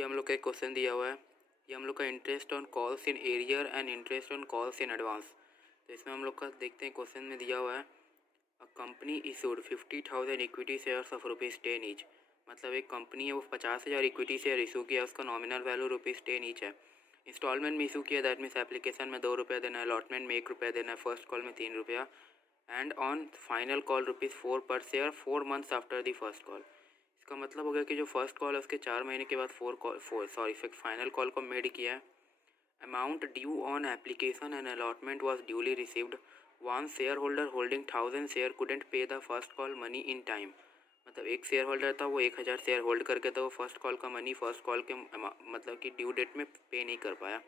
ये हम लोग का एक क्वेश्चन दिया हुआ है। ये हम लोग का interest on calls in arrear and interest on calls in advance. तो इसमें हम लोग का देखते हैं, क्वेश्चन में दिया हुआ है a company issued 50,000 equity shares of ₹10 each. मतलब एक कंपनी है, वो 50,000 इक्विटी शेयर इशू किया, उसका नॉमिनल वैल्यू ₹10 ईच है। इंस्टॉलमेंट में इशू किया, दैट मीन्स एप्लीकेशन में ₹2 देना है, अलॉटमेंट में ₹1 देना है, फर्स्ट कॉल में ₹3 एंड ऑन फाइनल कॉल ₹4 पर share 4 months after the first call. इसका मतलब हो गया कि जो फर्स्ट कॉल है उसके 4 महीने के बाद फाइनल कॉल को मेड किया है। Amount due on application and allotment was duly received. One shareholder holding 1000 share couldn't pay the first call money in time. मतलब एक शेयर होल्डर था, वो 1000 शेयर होल्ड करके था, वो फर्स्ट कॉल का मनी फर्स्ट कॉल के मतलब कि ड्यू डेट में पे नहीं कर पाया।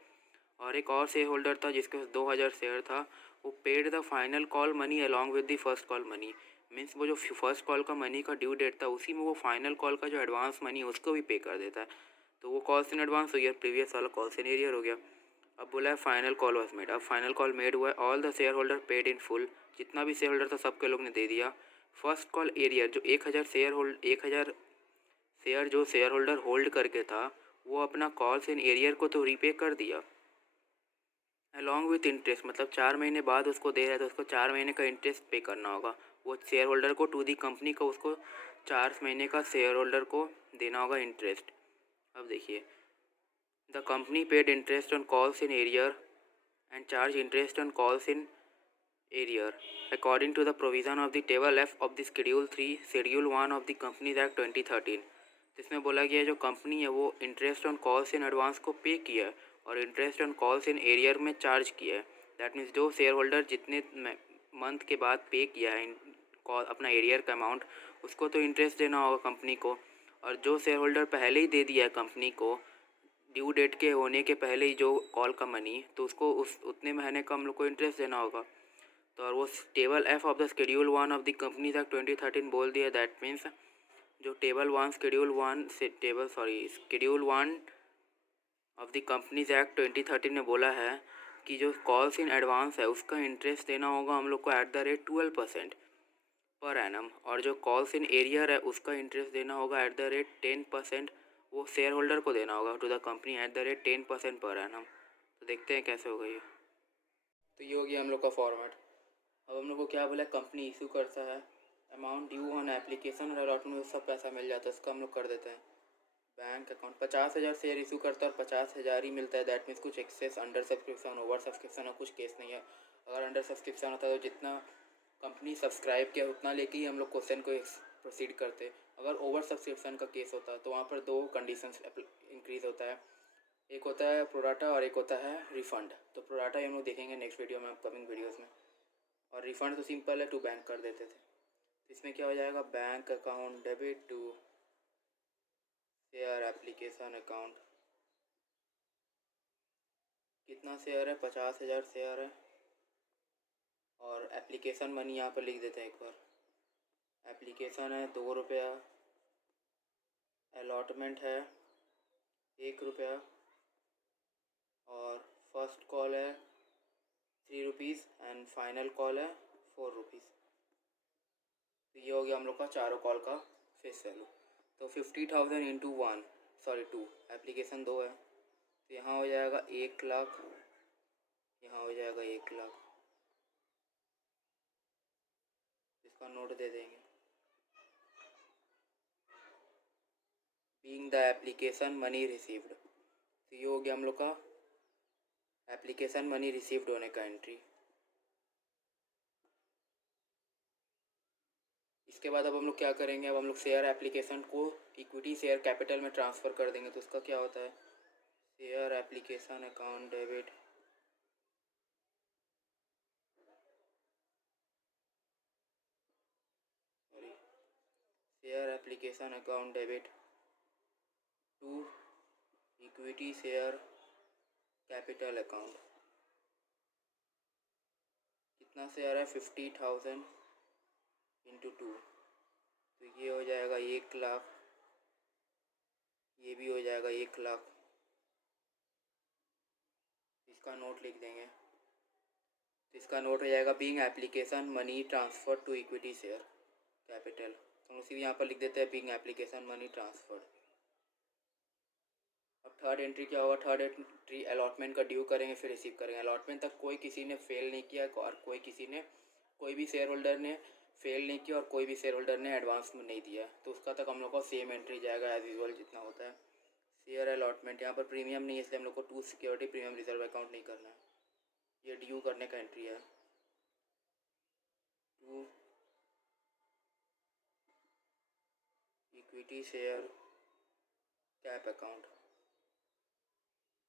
और एक और शेयर होल्डर था जिसके पास 2000 शेयर था, वो paid the final call money along with the first call money. Means वो जो फर्स्ट कॉल का मनी का ड्यू डेट था, उसी में वो फाइनल कॉल का जो एडवांस मनी है उसको भी पे कर देता है। तो वो कॉल्स इन एडवांस हो गया, प्रीवियस वाला कॉल्स इन एरियर हो गया। अब बोला है फाइनल कॉल वॉज मेड। अब फाइनल कॉल मेड हुआ है, all the share holder paid in full. जितना भी शेयर होल्डर था सबके लोग ने दे दिया। फर्स्ट कॉल एरियर जो 1000 शेयर जो शेयर होल्डर होल्ड करके था, वो अपना कॉल्स इन एरियर को तो रीपे कर दिया अलॉन्ग विथ इंटरेस्ट। मतलब 4 महीने बाद उसको दे रहा है तो उसको 4 महीने का इंटरेस्ट पे करना होगा। वो शेयर होल्डर को टू दी कंपनी को उसको 4 महीने का शेयर होल्डर को देना होगा इंटरेस्ट। अब देखिए, the company paid interest on calls in arrear and charge interest on calls in arrear according to the provision of the table F of the schedule 3 schedule 1 of the Companies Act 2013। जिसमें बोला गया है जो company है वो interest on calls in advance को पे किया है और interest on calls in arrear में चार्ज किया है। दैट मीन्स जो शेयर होल्डर जितने मंथ के बाद पे किया है कॉल अपना एरियर का अमाउंट, उसको तो इंटरेस्ट देना होगा कंपनी को। और जो शेयर होल्डर पहले ही दे दिया है कंपनी को ड्यू डेट के होने के पहले ही जो कॉल का मनी, तो उसको उस उतने महीने का हम लोग को इंटरेस्ट देना होगा। तो और वो table F of the schedule 1 of the companies act 2013 बोल दिया। दैट मीन्स जो schedule 1 of the companies act 2013 ने बोला है कि जो कॉल्स इन एडवांस है उसका इंटरेस्ट देना होगा हम लोग को eight the rate 12% per annum. और जो कॉल्स इन एरियर है उसका इंटरेस्ट देना होगा एट द रेट 10%। वो शेयर होल्डर को देना होगा to the company at the rate 10% per annum. तो देखते हैं कैसे होगा ये। तो ये हो गया हम लोग का फॉर्मेट। अब हम लोग को क्या बोला, कंपनी इशू करता है, अमाउंट ड्यू ऑन एप्लीकेशन और अलॉटमेंट में सब पैसा मिल जाता है, उसका हम लोग कर देते हैं। बैंक अकाउंट 50,000 शेयर इशू करता है और 50,000 ही मिलता है। दैट मीन्स कुछ excess under subscription over subscription और कुछ केस नहीं है। अगर अंडर सब्सक्रिप्शन होता है तो जितना कंपनी सब्सक्राइब किया उतना लेके ही हम लोग क्वेश्चन को प्रोसीड करते। अगर ओवर सब्सक्रिप्शन का केस होता है तो वहाँ पर 2 कंडीशंस इंक्रीज़ होता है, एक होता है प्रोराटा और एक होता है रिफ़ंड। तो प्रोराटा हम लोग देखेंगे नेक्स्ट वीडियो में, अपकमिंग वीडियोज़ में। और रिफ़ंड तो सिंपल है, टू बैंक कर देते थे। तो इसमें क्या हो जाएगा, bank account debit to share application account. कितना शेयर है, 50,000 शेयर है। और एप्लीकेशन मनी यहाँ पर लिख देते हैं एक बार। एप्लीकेशन है ₹2, अलॉटमेंट है ₹1 और फर्स्ट कॉल है ₹3 एंड फाइनल कॉल है ₹4। तो ये हो गया हम लोग का चारों कॉल का फेस वैल्यू। तो 50,000 इंटू 2, एप्लीकेशन 2 है तो यहाँ हो जाएगा 1,00,000, यहाँ हो जाएगा 1,00,000। इसका नोट दे देंगे। Being the application money received, तो ये हो गया हम लोग का एप्लीकेशन मनी रिसीव्ड होने का एंट्री। इसके बाद अब हम लोग क्या करेंगे, अब हम लोग शेयर एप्लीकेशन को इक्विटी शेयर कैपिटल में ट्रांसफ़र कर देंगे। तो उसका क्या होता है, share application account debit share application account debit to equity share capital account. कितना शेयर है, 50,000 इंटू 2, तो ये हो जाएगा 1,00,000, ये भी हो जाएगा 1,00,000। इसका नोट लिख देंगे। तो इसका नोट हो जाएगा being application money transfer to equity share capital. तो हम उसी यहाँ पर लिख देते हैं being application money transfer. Third entry क्या होगा, थर्ड एंट्री अलॉटमेंट का ड्यू करेंगे फिर रिसीव करेंगे। अलॉटमेंट तक कोई किसी ने फेल नहीं किया और कोई भी शेयर होल्डर ने फेल नहीं किया और कोई भी शेयर होल्डर ने एडवांस में नहीं दिया, तो उसका तक हम लोग को सेम एंट्री जाएगा एज यूजुअल जितना होता है। शेयर अलॉटमेंट, यहाँ पर प्रीमियम नहीं है इसलिए हम लोग को to security premium reserve account नहीं करना है, ये ड्यू करने का एंट्री है। To equity share cap account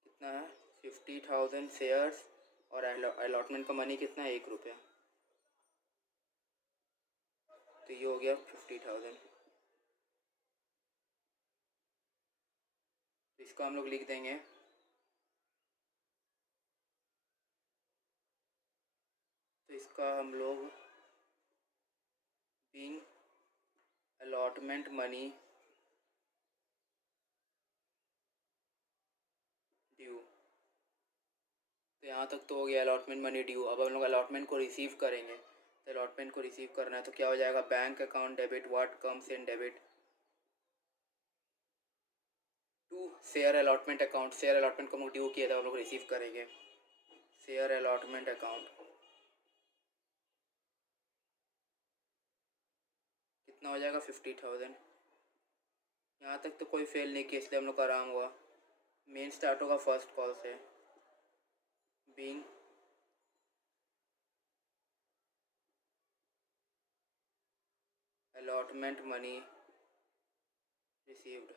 कितना है 50,000 शेयर्स और अलॉटमेंट का मनी कितना है 1 रुपया, तो ये हो गया 50,000। इसको हम लोग लिख देंगे तो इसका हम लोग बीइंग अलॉटमेंट मनी ड्यू, तो यहाँ तक तो हो गया अलॉटमेंट मनी ड्यू। अब हम लोग अलॉटमेंट को रिसीव करेंगे, तो अलॉटमेंट को रिसीव करना है तो क्या हो जाएगा, bank account debit what comes in debit to share allotment account. Share allotment को हम लोग ड्यू किया था हम लोग रिसीव करेंगे, शेयर अलॉटमेंट अकाउंट कितना हो जाएगा 50,000। यहाँ तक तो कोई फेल नहीं किया इसलिए हम लोग का आराम हुआ। मेन स्टार्ट होगा फर्स्ट कॉल से, बीइंग अलॉटमेंट मनी रिसीव्ड,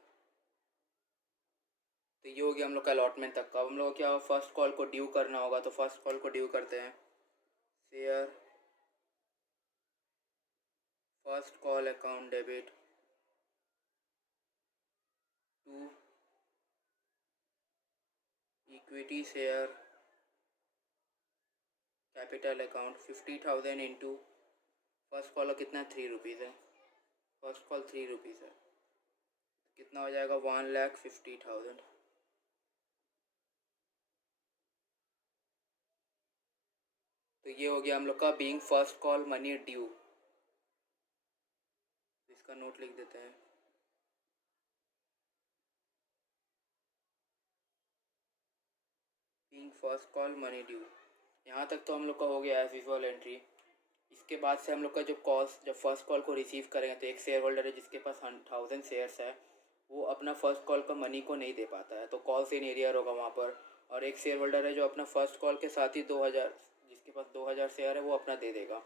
तो ये हो गया हम लोग का अलॉटमेंट तक का। अब हम लोग को क्या फर्स्ट कॉल को ड्यू करना होगा, तो फर्स्ट कॉल को ड्यू करते हैं। Share first call account debit to equity share capital account 50,000 into first call का कितना 3 रुपीज़ है, फर्स्ट कॉल 3 रुपीज़ है, कितना हो जाएगा 1,50,000। तो ये हो गया हम लोग का being first call money due. इसका नोट लिख देते हैं, being first call money due. यहाँ तक तो हम लोग का हो गया एज यूजुअल एंट्री। इसके बाद से हम लोग का जो कॉल्स जब फर्स्ट कॉल को रिसीव करेंगे तो एक शेयर होल्डर है जिसके पास 1,000 शेयर्स है, वो अपना फर्स्ट कॉल का मनी को नहीं दे पाता है, तो कॉल्स इन एरियर होगा वहाँ पर। और एक शेयर होल्डर है जो अपना फर्स्ट कॉल के साथ ही 2,000, जिसके पास 2,000 शेयर है वो अपना दे देगा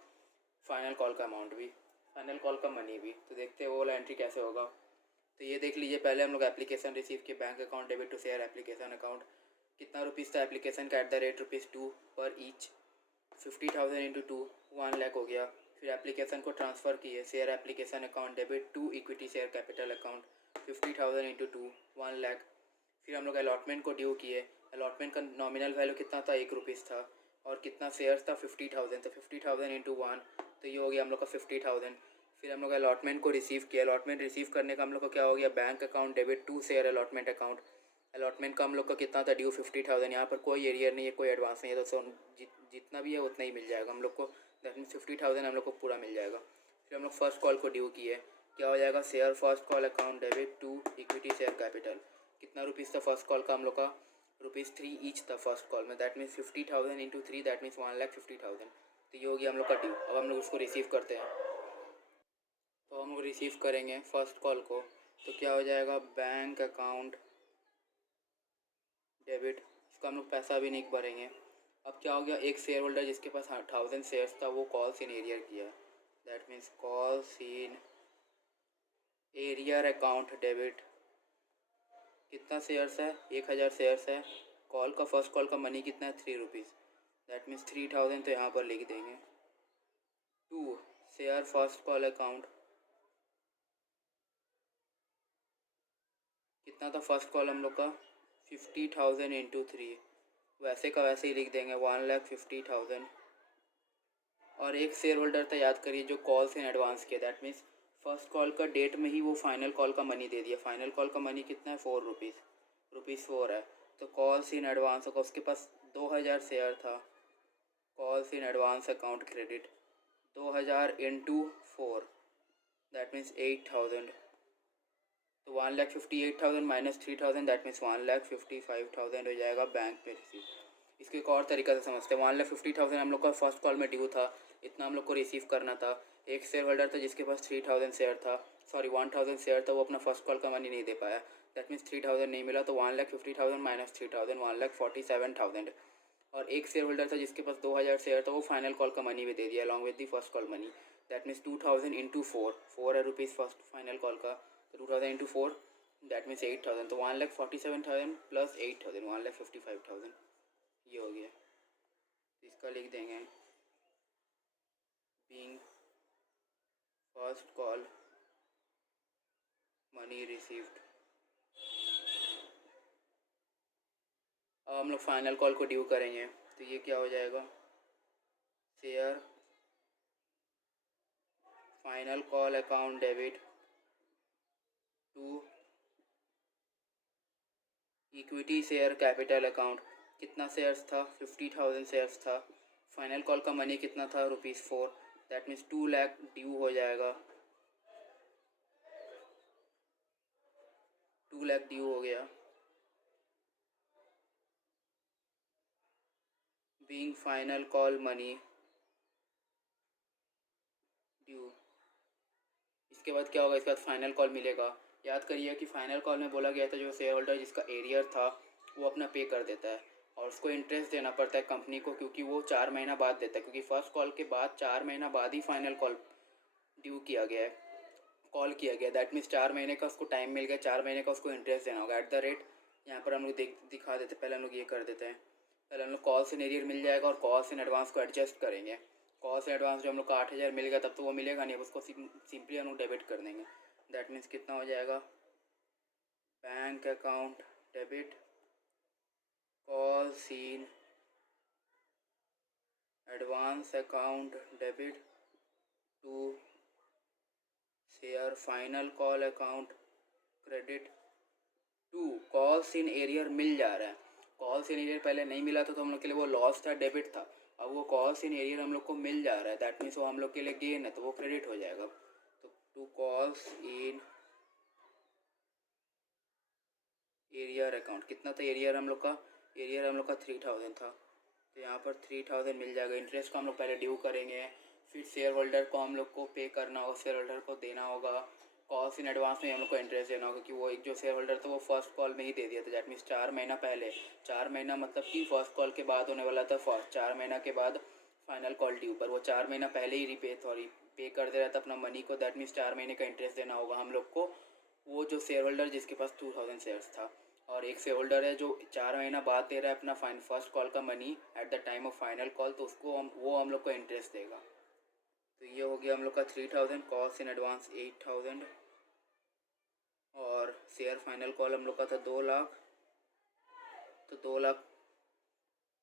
फाइनल कॉल का अमाउंट भी, फाइनल कॉल का मनी भी। तो देखते हैं वो वाला एंट्री कैसे होगा। तो ये देख लीजिए, पहले हम लोग एप्लीकेशन रिसीव किए, bank account debit to share application account, कितना रुपीज़ था एप्लीकेशन का ₹2 पर ईच, 50,000 इंटू 2 1 लाख हो गया। फिर एप्लीकेशन को ट्रांसफ़र किए, share application account debit to equity share capital account 50,000 into 2 1 lakh. फिर हम लोग अलॉटमेंट को ड्यू किए, अलॉटमेंट का नॉमिनल वैल्यू कितना था ₹1 था और कितना शेयर्स था 50,000, तो 50,000 इंटू 1, तो ये हो गया हम लोग का 50,000। फिर हम लोग अलॉटमेंट को रिसीव किया, अलॉटमेंट रिसीव करने का हम लोग का क्या हो गया, bank account debit to share allotment account. Allotment का हम लोग का कितना था ड्यू 50,000, यहाँ पर कोई एरियर नहीं है, कोई एडवांस नहीं है, तो जितना भी है उतना ही मिल जाएगा हम लोग को, दैट मीन 50,000 हम लोग को पूरा मिल जाएगा। फिर हम लोग फर्स्ट कॉल को ड्यू किए, क्या हो जाएगा, share first call account debit to equity share capital, कितना रुपीज़ था फर्स्ट कॉल का हम लोग का, ₹3 ईच था फर्स्ट कॉल में, that means 50,000 into 3 that means 1,50,000। तो ये हो गया हम लोग का ड्यू। अब हम लोग उसको रिसीव करते हैं, तो हम लोग रिसीव करेंगे फर्स्ट कॉल को, तो क्या हो जाएगा, बैंक अकाउंट डेबिट, इसका हम लोग पैसा भी नहीं भरेंगे। अब क्या हो गया, एक शेयर होल्डर जिसके पास 1,000 शेयर्स था वो कॉल्स इन एरियर किया, that means calls in arrear account debit, कितना शेयर्स है 1,000 शेयर्स है, कॉल का फर्स्ट कॉल का मनी कितना है ₹3, दैट मीन्स 3,000, तो यहाँ पर लिख देंगे। To share first call account, कितना था फर्स्ट कॉल हम लोग का 50,000 इंटू 3, वैसे का वैसे ही लिख देंगे 1,50,000। और एक शेयर होल्डर था, याद करिए, जो कॉल्स इन एडवांस किया, दैट मीन्स फर्स्ट कॉल का डेट में ही वो फाइनल कॉल का मनी दे दिया। फाइनल कॉल का मनी कितना है ₹4 है, तो कॉल्स इन एडवांस होगा, उसके पास 2,000 शेयर था, calls in advance account credit 2,000 into 4 that means 8,000, तो 1,58,000 माइनस 3,000 दैट मीन्स 1,55,000 हो जाएगा बैंक में रिसीव। इसको एक और तरीका से समझते हैं। 1,50,000 हम लोग का फर्स्ट कॉल में ड्यू था, इतना हम लोग को रिसीव करना था। एक शेयर होल्डर था जिसके पास 3,000 शेयर था, सॉरी 1,000 शेयर था, वो अपना फर्स्ट कॉल का मनी नहीं दे पाया, दैट मीन्स 3,000 नहीं मिला। तो 1,50,000 माइनस 3,000 1,47,000। और एक शेयर होल्डर था जिसके पास 2,000 शेयर था, वो फाइनल कॉल का मनी भी दे दिया along with the first call money, that means 2,000 into 4 है रुपीज़ फर्स्ट फाइनल कॉल का, तो 2,000 इंटू 4 दैट मीन्स 8,000। तो 1,47,000 प्लस 8,000 1,55,000 ये हो गया। इसका लिख देंगे being first call money received. अब हम लोग फाइनल कॉल को ड्यू करेंगे, तो ये क्या हो जाएगा, share final call account debit to equity share capital account. कितना शेयर्स था, 50,000 शेयर्स था। फाइनल कॉल का मनी कितना था, ₹4, दैट मीन्स 2 लाख ड्यू हो जाएगा, 2 लाख ड्यू हो गया। Being final call money due. इसके बाद क्या होगा, इसके बाद फाइनल कॉल मिलेगा। याद करिए कि फाइनल कॉल में बोला गया था जो शेयर होल्डर जिसका एरियर था वो अपना पे कर देता है, और उसको इंटरेस्ट देना पड़ता है कंपनी को, क्योंकि वो 4 महीना बाद देता है, क्योंकि फर्स्ट कॉल के बाद 4 महीना बाद ही फाइनल कॉल ड्यू किया गया है, कॉल किया गया, दैट मीन्स 4 महीने का उसको टाइम मिल गया, 4 महीने का उसको इंटरेस्ट देना होगा एट द रेट। यहाँ पर हम लोग दिखा देते, पहले हम लोग ये कर देते हैं, पहले हम लोग कॉल्स इन एरियर मिल जाएगा और कॉल्स इन एडवांस को एडजस्ट करेंगे। कॉल्स इन एडवांस जो हम लोग को 8,000 मिल गया, तब तो वो मिलेगा नहीं, अब उसको सिंपली हम लोग डेबिट कर देंगे। दैट मीन्स कितना हो जाएगा, bank account debit calls in advance account debit to share final call account credit to calls in arrear मिल जा रहा है। कॉल्स इन एरियर पहले नहीं मिला था तो हम लोग के लिए वो लॉस था, डेबिट था। अब वो कॉल्स इन एरियर हम लोग को मिल जा रहा है, दैट मीन्स वो हम लोग के लिए गेन है, तो वो क्रेडिट हो जाएगा। तो to calls in arrear account कितना था, एरियर हम लोग का, एरियर हम लोग का 3,000 था, तो यहाँ पर 3,000 मिल जाएगा। इंटरेस्ट को हम लोग पहले ड्यू करेंगे, फिर शेयर होल्डर को हम लोग को पे करना होगा, शेयर होल्डर को देना होगा। कॉल्स इन एडवांस में हम लोग को इंटरेस्ट देना होगा, कि वो एक जो शेयर होल्डर था वो फर्स्ट कॉल में ही दे दिया था, दैट मीन्स 4 महीना पहले, 4 महीना मतलब कि फर्स्ट कॉल के बाद होने वाला था, फर्स्ट 4 महीना के बाद फाइनल कॉल ड्यू पर वो 4 महीना पहले ही पे कर दे रहा था अपना मनी को, दैट मीन्स 4 महीने का इंटरेस्ट देना होगा हम लोग को, वो जो शेयर होल्डर जिसके पास 2,000 शेयर्स था। और एक शेयर होल्डर है जो 4 महीना बाद दे रहा है अपना फर्स्ट कॉल का money at the time of final call, तो उसको वो हम लोग को इंटरेस्ट देगा। तो ये हो गया हम लोग का 3,000, कॉस्ट इन एडवांस 8,000, और शेयर फाइनल कॉल हम लोग का था 2 लाख, तो 2 लाख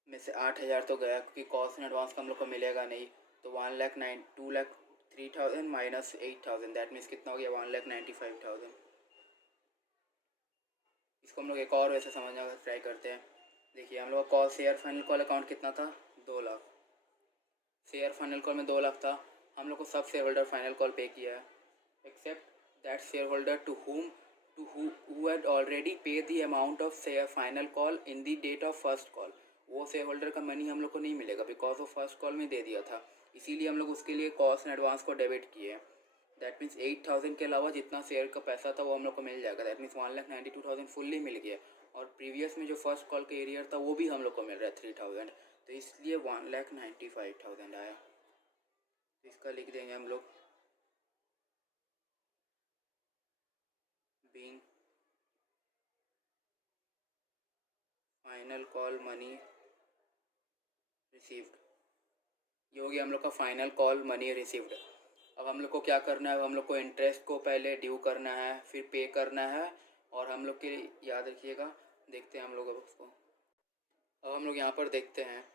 में से 8,000 तो गया, क्योंकि कॉस्ट इन एडवांस का हम लोग को मिलेगा नहीं, तो 2,03,000 माइनस 8,000 दैट मीन्स कितना हो गया, 1,95,000। इसको हम लोग एक और वैसे समझने का ट्राई करते हैं। देखिए हम लोग का call share final call account कितना था, 2 लाख, शेयर फाइनल कॉल में 2 लाख था, हम लोग को सब share holder final call pay किया है, except that share holder to who had already paid the amount of share final call in the date of first call। वो शेयर होल्डर का मनी हम लोग को नहीं मिलेगा, बिकॉज वो फर्स्ट कॉल में दे दिया था, इसीलिए हम लोग उसके लिए कॉस्ट इन एडवांस को डेबिट किए। दैट मीन्स 8,000 के अलावा जितना शेयर का पैसा था वो हम लोग को मिल जाएगा, दैट मीन्स 1,92,000 फुल्ली मिल गया। और प्रीवियस में जो फर्स्ट कॉल का एरियर था वो भी हम लोग को मिल रहा है 3,000, तो इसलिए 1,95,000 आया। तो इसका लिख देंगे हम लोग being final call money received. ये हो गया हम लोग का फाइनल कॉल मनी रिसीव्ड। अब हम लोग को क्या करना है, हम लोग को इंटरेस्ट को पहले ड्यू करना है, फिर पे करना है, और हम लोग के याद रखिएगा, देखते हैं हम लोग अब उसको। अब हम लोग यहाँ पर देखते हैं,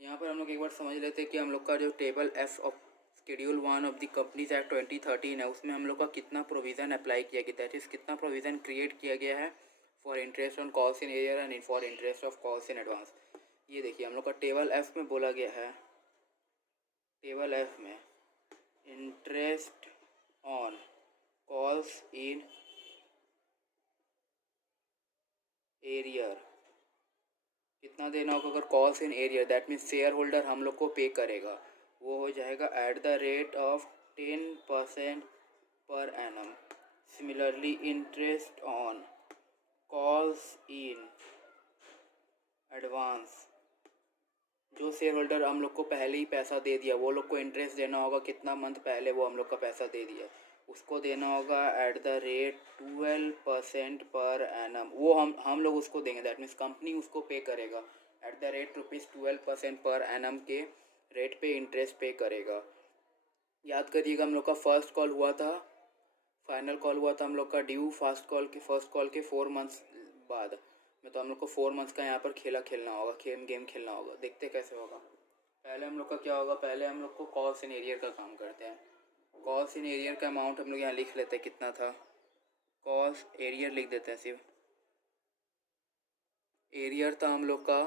यहाँ पर हम लोग एक बार समझ लेते हैं कि हम लोग का जो table F of schedule 1 of the companies act 2013 है, उसमें हम लोग का कितना प्रोविज़न अप्लाई किया गया, दैट इज़ कितना प्रोविज़न क्रिएट किया गया है for interest on calls in arrear and for interest of calls in advance. ये देखिए हम लोग का टेबल एफ में बोला गया है, टेबल एफ में interest on calls in arrear कितना देना होगा अगर calls in arrear, that means share holder हम लोग को पे करेगा, वो हो जाएगा eight the rate of 10% per annum. Similarly interest on calls in advance, जो शेयर होल्डर हम लोग को पहले ही पैसा दे दिया वो लोग को इंटरेस्ट देना होगा, कितना मंथ पहले वो हम लोग का पैसा दे दिया उसको देना होगा eight the rate 12% per annum, वो हम लोग उसको देंगे, दैट मीन्स कंपनी उसको पे करेगा eight the rate ₹12% per annum के रेट पे इंटरेस्ट पे करेगा। याद करिएगा हम लोग का फर्स्ट कॉल हुआ था, फाइनल कॉल हुआ था हम लोग का ड्यू फर्स्ट कॉल के 4 मंथ्स बाद में, तो हम लोग को 4 मंथ्स का यहाँ पर खेलना होगा, गेम खेलना होगा, देखते कैसे होगा। पहले हम लोग का क्या होगा, पहले हम लोग को कॉल्स इन एरियर का काम करते हैं। कॉल्स इन एरियर का अमाउंट हम लोग यहाँ लिख लेते हैं कितना था, कॉल्स एरियर लिख देते हैं सिर्फ। एरियर था हम लोग का,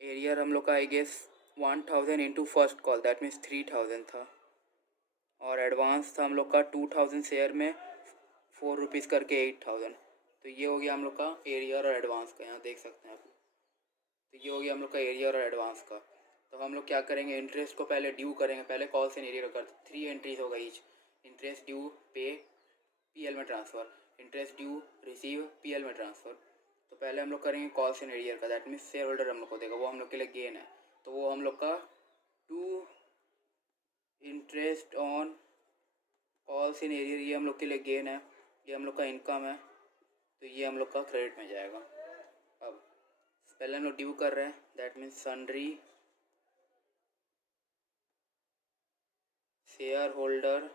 एरियर हम लोग का I guess 1000 into first call, that means 3000 था, और एडवांस था हम लोग का 2000 शेयर में ₹4 करके 8000। तो ये हो गया हम लोग का एरियर और एडवांस का, यहाँ देख सकते हैं आप। तो ये हो गया हम लोग का एरियर और एडवांस का। तो हम लोग क्या करेंगे, इंटरेस्ट को पहले ड्यू करेंगे, पहले कॉल्स इन एरियर कर 3 एंट्रीज होगा ईच, इंटरेस्ट ड्यू पे पीएल में transfer, interest due receive PL में ट्रांसफ़र। तो पहले हम लोग करेंगे कॉल्स इन एरियर का, दैट मीन्स शेयर होल्डर हम लोग को देगा, वो हम लोग के लिए गेन है, तो वो हम लोग का 2 interest on calls in arrear, ये हम लोग के लिए गेन है, ये हम लोग का इनकम है, तो ये हम लोग का क्रेडिट में जाएगा। अब पहले हम लोग ड्यू कर रहे हैं, that means sundry share holder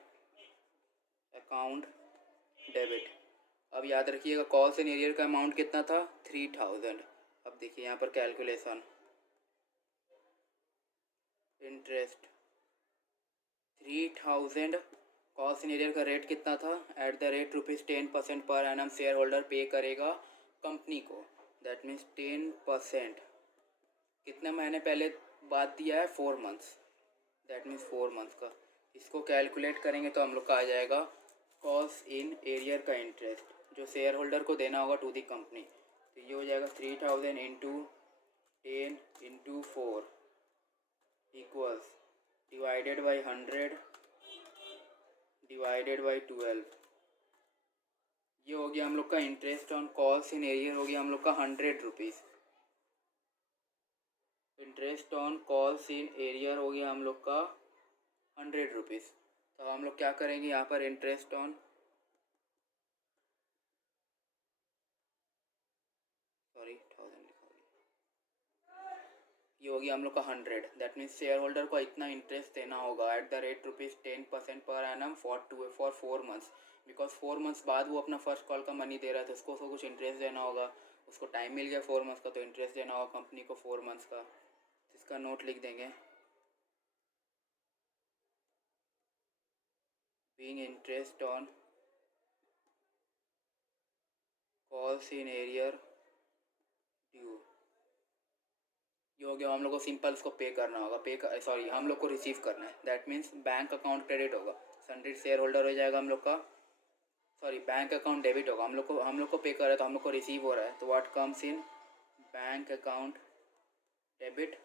account debit. अब याद रखिएगा कॉल्स इन एरियर का अमाउंट कितना था, 3000। अब देखिए यहाँ पर calculation, interest 3000, calls in arrear का रेट कितना था, eight the rate ₹10% per annum share holder पे करेगा कंपनी को, दैट मीन्स 10%, कितने महीने पहले बात दिया है, 4 मंथ्स, दैट मीन्स 4 मंथ्स का। इसको कैलकुलेट करेंगे तो हम लोग का आ जाएगा कॉल्स इन एरियर का इंटरेस्ट जो शेयर होल्डर को देना होगा टू दी कंपनी, तो ये हो जाएगा 3000 into 10 into 4 equals divided by 100 divided by 12। ये हो गया हम लोग का interest on calls in arrear, हो गया हम लोग का ₹100। Interest on calls in arrear हो गया हम लोग का ₹100। तो हम लोग क्या करेंगे यहाँ पर, इंटरेस्ट ऑन, सॉरी 1000 लिखा गया, ये हो गया हम लोग का 100, दैट मीन्स शेयर होल्डर को इतना इंटरेस्ट देना होगा eight the rate ₹10% per annum for 4 months, because 4 months बाद वो अपना फर्स्ट कॉल का मनी दे रहा था, उसको कुछ इंटरेस्ट देना होगा, उसको टाइम मिल गया 4 मंथ्स का, तो इंटरेस्ट देना होगा कंपनी को 4 मंथ्स का। इसका नोट लिख देंगे, being interest on calls in arrear due, ये हो गया हम लोग को सिंपल उसको पे करना होगा, सॉरी हम लोग को रिसीव करना है, that means bank account credit होगा, सन्ड्री शेयर होल्डर हो जाएगा हम लोग का, सॉरी बैंक अकाउंट डेबिट होगा, हम लोग को पे कर रहा है तो हम लोग को रिसीव हो रहा है, तो what comes in bank account debit,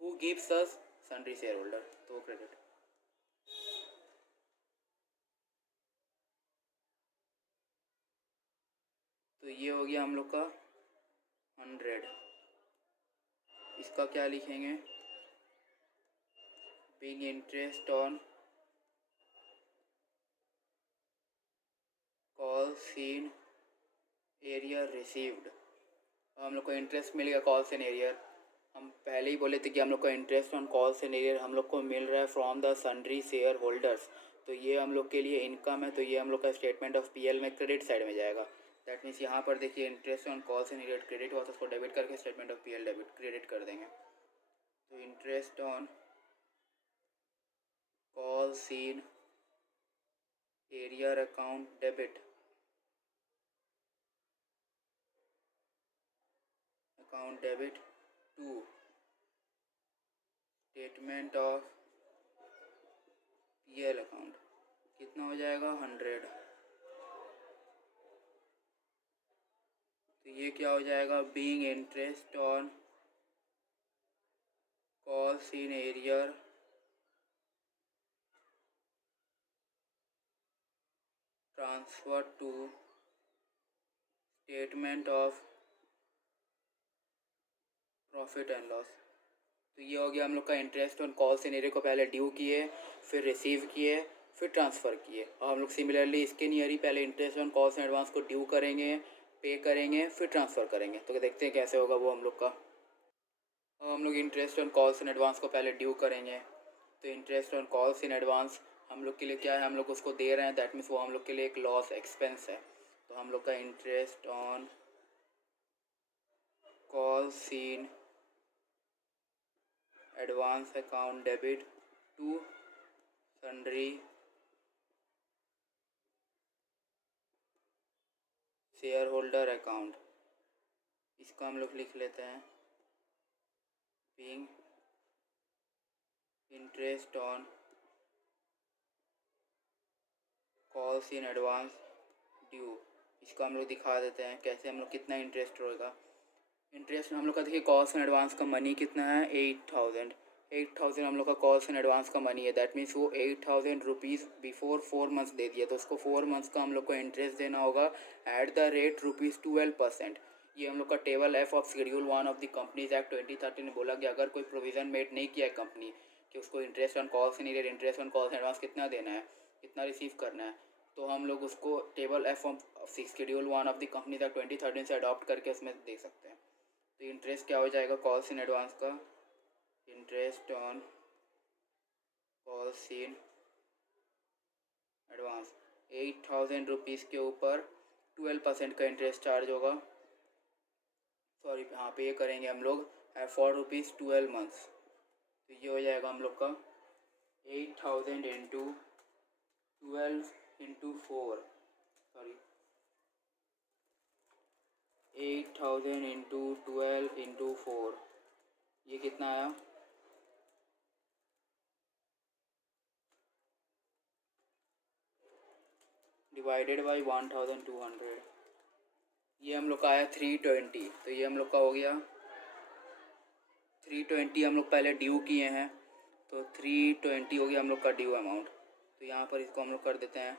who gives us, sundry share holder, तो क्रेडिट। तो ये हो गया हम लोग का 100, इसका क्या लिखेंगे, being interest on calls in arrear received, हम लोग को इंटरेस्ट मिलेगा कॉल्स इन एरियर, हम पहले ही बोले थे कि हम लोग का interest on calls in arrear हम लोग को मिल रहा है from the sundry share holders, तो ये हम लोग के लिए इनकम है, तो ये हम लोग का स्टेटमेंट ऑफ पीएल में क्रेडिट साइड में जाएगा, दैट मीन्स यहाँ पर देखिए interest on calls in arrear credit हुआ तो उसको डेबिट करके statement of PL debit credit कर देंगे। तो interest on calls in arrear account debit, account debit to statement of PL account, कितना हो जाएगा 100। तो ये क्या हो जाएगा, being interest on calls in arrear transfer to statement of profit and loss. तो ये हो गया हम लोग का interest on calls in arrear को पहले ड्यू किए, फिर रिसीव किए, फिर ट्रांसफ़र किए। और हम लोग सिमिलरली इसके नियर ही पहले interest on calls in advance को ड्यू करेंगे, पे करेंगे, फिर ट्रांसफ़र करेंगे। तो देखते हैं कैसे होगा वो हम लोग का। अब हम लोग interest on calls in advance को पहले ड्यू करेंगे। तो interest on calls in advance हम लोग के लिए क्या है, हम लोग उसको दे रहे हैं, दैट मीन्स वो हम लोग के लिए एक लॉस एक्सपेंस है। तो हम लोग का interest on calls in advance account debit to sundry share holder account, इसको हम लोग लिख लेते हैं being interest on calls in advance due. इसको हम लोग दिखा देते हैं कैसे हम लोग कितना इंटरेस्ट होगा। इंटरेस्ट हम लोग का देखिए कॉल्स इन एडवांस का मनी कितना है, 8,000 हम लोग का कॉल्स इन एडवांस का मनी है। दैट मीन्स वो 8,000 रुपीज़ बिफोर 4 मंथ्स दे दिया, तो उसको 4 मंथ्स का हम लोग को इंटरेस्ट देना होगा एट द रेट ₹12%। ये हम लोग का table F of schedule 1 of the companies act 2013 में बोला कि अगर कोई प्रोविज़न मेड नहीं किया है कंपनी कि उसको interest on calls in arrear, interest on calls in advance कितना देना है, कितना रिसीव करना है, तो हम लोग उसको table F of schedule 1 of the companies act 2013 से अडॉप्ट करके उसमें देख सकते हैं। तो इंटरेस्ट क्या हो जाएगा कॉल्स इन एडवांस का, interest on calls in advance 8,000 rupees के ऊपर 12% का इंटरेस्ट चार्ज होगा। सॉरी हाँ, पे करेंगे हम लोग फॉर ₹12 मंथ्स। तो ये हो जाएगा हम लोग का 8,000 into 12 into 4, sorry 8,000 into 12 into 4, ये कितना आया, डिवाइडेड बाई 1,200, ये हम लोग का आया 320। तो ये हम लोग का हो गया 320 हम लोग पहले ड्यू किए हैं, तो 320 हो गया हम लोग का ड्यू अमाउंट। तो यहाँ पर इसको हम लोग कर देते हैं।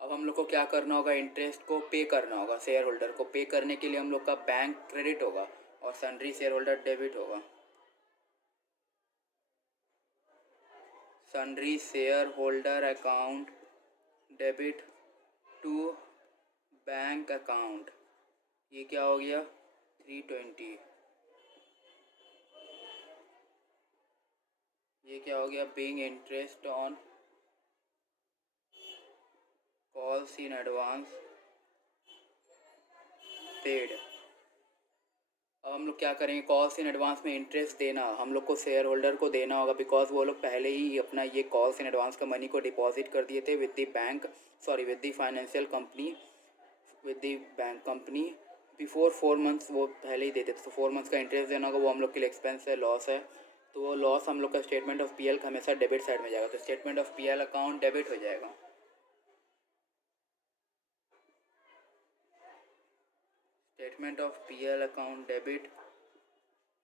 अब हम लोग को क्या करना होगा, इंटरेस्ट को पे करना होगा शेयर होल्डर को। पे करने के लिए हम लोग का बैंक क्रेडिट होगा और सन्ड्री शेयर होल्डर डेबिट होगा। Sundry share holder account debit to bank account, ये क्या हो गया 320, ये क्या हो गया being interest on calls in advance paid. अब हम लोग क्या करेंगे, कॉल्स इन एडवांस में इंटरेस्ट देना हम लोग को शेयर होल्डर को देना होगा, बिकॉज वो लोग पहले ही अपना ये कॉल्स इन एडवांस का मनी को डिपॉजिट कर दिए थे with the bank, sorry with the financial company, with the bank company before 4 months वो पहले ही देते थे। तो 4 मंथ्स का इंटरेस्ट देना होगा, वो हम लोग के लिए एक्सपेंस है, लॉस है। तो वो लॉस हम लोग का स्टेटमेंट ऑफ पीएल का हमेशा डेबिट साइड में जाएगा। तो statement of PL account debit हो जाएगा। Statement of PL account debit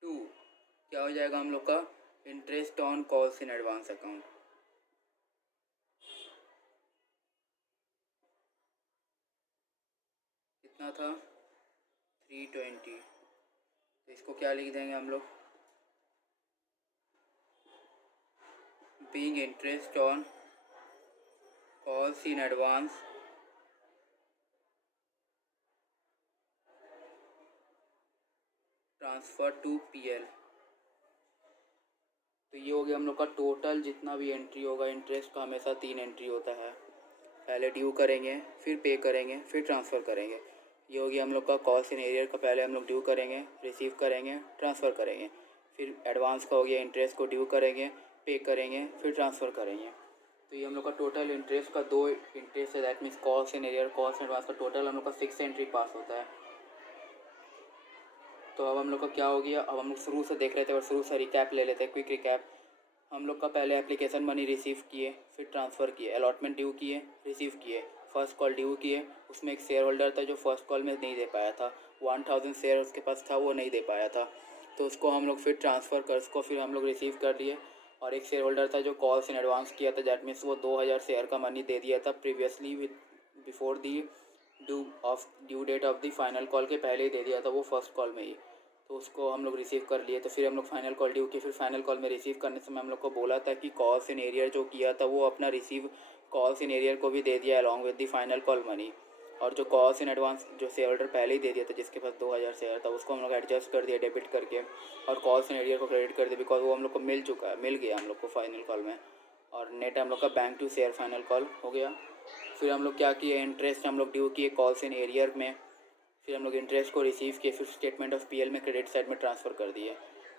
to क्या हो जाएगा हम लोग का interest on calls in advance account. कितना था 320, तो इसको क्या लिख देंगे हम लोग, being interest on calls in advance transfer to PL. तो ये हो गया हम लोग का टोटल जितना भी एंट्री होगा इंटरेस्ट का, हमेशा 3 एंट्री होता है, पहले ड्यू करेंगे, फिर पे करेंगे, फिर ट्रांसफ़र करेंगे। ये हो गया हम लोग का कॉल्स इन एरियर का, पहले हम लोग ड्यू करेंगे, रिसीव करेंगे, ट्रांसफ़र करेंगे। फिर एडवांस का हो गया इंटरेस्ट को ड्यू करेंगे, पे करेंगे, फिर ट्रांसफ़र करेंगे। तो ये हम लोग का टोटल इंटरेस्ट का 2 इंटरेस्ट है, that means calls in arrear calls in advance का टोटल हम लोग का 6 एंट्री पास होता है। तो अब हम लोग का क्या हो गया, अब हम लोग शुरू से देख रहे थे और शुरू से रिकैप ले लेते हैं, क्विक रिकैप। हम लोग का पहले एप्लीकेशन मनी रिसीव किए, फिर ट्रांसफ़र किए, अलॉटमेंट ड्यू किए, रिसीव किए, फर्स्ट कॉल ड्यू किए, उसमें एक शेयर होल्डर था जो फर्स्ट कॉल में नहीं दे पाया था, 1000 शेयर उसके पास था, वो नहीं दे पाया था, तो उसको हम लोग फिर ट्रांसफ़र कर उसको फिर हम लोग रिसीव कर लिए। और एक शेयर होल्डर था जो कॉल्स इन एडवांस किया था, दैट मीन्स वो 2000 शेयर का मनी दे दिया था previously before the due date of the final call के पहले ही दे दिया था वो फर्स्ट कॉल में ही। तो उसको हम लोग रिसीव कर लिए। तो फिर हम लोग फाइनल कॉल ड्यू की, फिर फाइनल कॉल में रिसीव करने समय हम लोग को बोला था कि कॉल्स इन एरियर जो किया था वो अपना रिसीव कॉल्स इन एरियर को भी दे दिया along with the final call money. और जो कॉल्स इन एडवांस जो शेयर होल्डर पहले ही दे दिया था जिसके पास 2000 शेयर था, उसको हम लोग एडजस्ट कर दिया डेबिट करके, और कॉल्स इन एरियर को क्रेडिट कर दिया, बिकॉज वो हम लोग को मिल गया हम लोग को फाइनल कॉल में। और नेट हम लोग का bank to share final call हो गया। फिर हम लोग क्या किए, इंटरेस्ट हम लोग ड्यू किए कॉल्स इन एरियर में। फिर हम लोग इंटरेस्ट को रिसीव किए, फिर स्टेटमेंट ऑफ पीएल में क्रेडिट साइड में ट्रांसफ़र कर दिए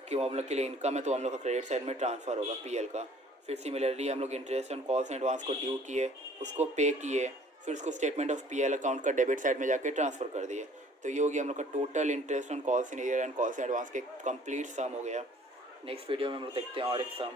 कि वो हम लोग के लिए इनकम है, तो हम लोग का क्रेडिट साइड में ट्रांसफ़र होगा पीएल का। फिर सिमिलरली हम लोग interest on calls in advance को ड्यू किए, उसको पे किए, फिर उसको स्टेटमेंट ऑफ पीएल अकाउंट का डेबिट साइड में जाके ट्रांसफ़र कर दिए। तो ये हो गया हम लोग का total interest on calls in year and calls in advance के कंप्लीट सम हो गया। नेक्स्ट वीडियो में हम लोग देखते हैं और एक सम।